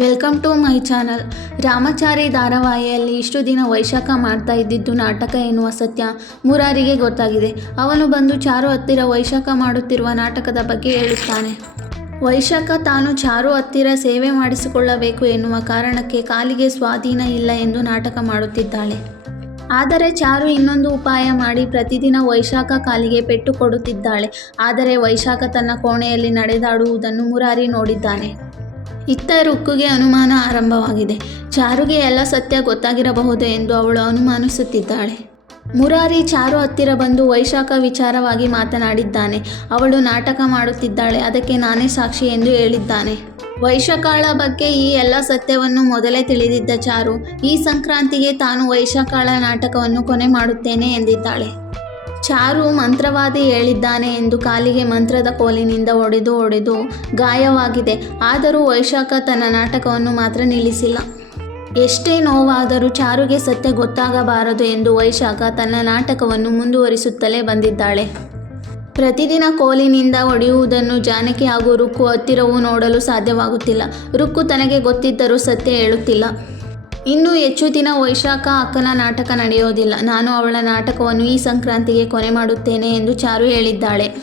Welcome to my channel. Ramachari ಧಾರಾವಾಹಿಯಲ್ಲಿ ಇಷ್ಟು ದಿನ ವೈಶಾಖ ಮಾಡ್ತಾ ಇದ್ದಿದ್ದು ನಾಟಕ ಎನ್ನುವ ಸತ್ಯ ಮುರಾರಿಗೆ ಗೊತ್ತಾಗಿದೆ. ಅವನು ಬಂದು ಚಾರು ಹತ್ತಿರ ವೈಶಾಖ ಮಾಡುತ್ತಿರುವ ನಾಟಕದ ಬಗ್ಗೆ ಹೇಳುತ್ತಾನೆ. ವೈಶಾಖ ತಾನು ಚಾರು ಹತ್ತಿರ ಸೇವೆ ಮಾಡಿಸಿಕೊಳ್ಳಬೇಕು ಎನ್ನುವ ಕಾರಣಕ್ಕೆ ಕಾಲಿಗೆ ಸ್ವಾಧೀನ ಇಲ್ಲ ಎಂದು ನಾಟಕ ಮಾಡುತ್ತಿದ್ದಾಳೆ. ಆದರೆ ಚಾರು ಇನ್ನೊಂದು ಉಪಾಯ ಮಾಡಿ ಪ್ರತಿದಿನ ವೈಶಾಖ ಕಾಲಿಗೆ ಪೆಟ್ಟು ಕೊಡುತ್ತಿದ್ದಾಳೆ. ಆದರೆ ವೈಶಾಖ ತನ್ನ ಕೋಣೆಯಲ್ಲಿ ನಡೆದಾಡುವುದನ್ನು ಮುರಾರಿ ನೋಡಿದ್ದಾನೆ. ಇತ್ತ ರುಕ್ಕುಗೆ ಅನುಮಾನ ಆರಂಭವಾಗಿದೆ. ಚಾರುಗೆ ಎಲ್ಲ ಸತ್ಯ ಗೊತ್ತಾಗಿರಬಹುದು ಎಂದು ಅವಳು ಅನುಮಾನಿಸುತ್ತಿದ್ದಾಳೆ. ಮುರಾರಿ ಚಾರು ಹತ್ತಿರ ಬಂದು ವೈಶಾಖ ವಿಚಾರವಾಗಿ ಮಾತನಾಡಿದ್ದಾನೆ. ಅವಳು ನಾಟಕ ಮಾಡುತ್ತಿದ್ದಾಳೆ. ಅದಕ್ಕೆ ನಾನೇ ಸಾಕ್ಷಿ ಎಂದು ಹೇಳಿದ್ದಾನೆ. ವೈಶಾಖಾಳ ಬಗ್ಗೆ ಈ ಎಲ್ಲ ಸತ್ಯವನ್ನು ಮೊದಲೇ ತಿಳಿದಿದ್ದ ಚಾರು, ಈ ಸಂಕ್ರಾಂತಿಗೆ ತಾನು ವೈಶಾಖಾಳ ನಾಟಕವನ್ನು ಕೊನೆ ಮಾಡುತ್ತೇನೆ ಎಂದಿದ್ದಾಳೆ. ಚಾರು ಮಂತ್ರವಾದಿ ಹೇಳಿದ್ದಾನೆ ಎಂದು ಕಾಲಿಗೆ ಮಂತ್ರದ ಕೋಲಿನಿಂದ ಹೊಡೆದು ಹೊಡೆದು ಗಾಯವಾಗಿದೆ. ಆದರೂ ವೈಶಾಖ ತನ್ನ ನಾಟಕವನ್ನು ಮಾತ್ರ ನಿಲ್ಲಿಸಿಲ್ಲ. ಎಷ್ಟೇ ನೋವಾದರೂ ಚಾರುಗೆ ಸತ್ಯ ಗೊತ್ತಾಗಬಾರದು ಎಂದು ವೈಶಾಖ ತನ್ನ ನಾಟಕವನ್ನು ಮುಂದುವರಿಸುತ್ತಲೇ ಬಂದಿದ್ದಾಳೆ. ಪ್ರತಿದಿನ ಕೋಲಿನಿಂದ ಹೊಡೆಯುವುದನ್ನು ಜಾನಕಿ ಹಾಗೂ ರುಕ್ಕು ಹತ್ತಿರವೂ ನೋಡಲು ಸಾಧ್ಯವಾಗುತ್ತಿಲ್ಲ. ರುಕ್ಕು ತನಗೆ ಗೊತ್ತಿದ್ದರೂ ಸತ್ಯ ಹೇಳುತ್ತಿಲ್ಲ. ಇನ್ನೂ ಹೆಚ್ಚು ದಿನ ವೈಶಾಖ ಅಕ್ಕನ ನಾಟಕ ನಡೆಯೋದಿಲ್ಲ. ನಾನು ಅವಳ ನಾಟಕವನ್ನು ಈ ಸಂಕ್ರಾಂತಿಗೆ ಕೊನೆ ಮಾಡುತ್ತೇನೆ ಎಂದು ಚಾರು ಹೇಳಿದ್ದಾಳೆ.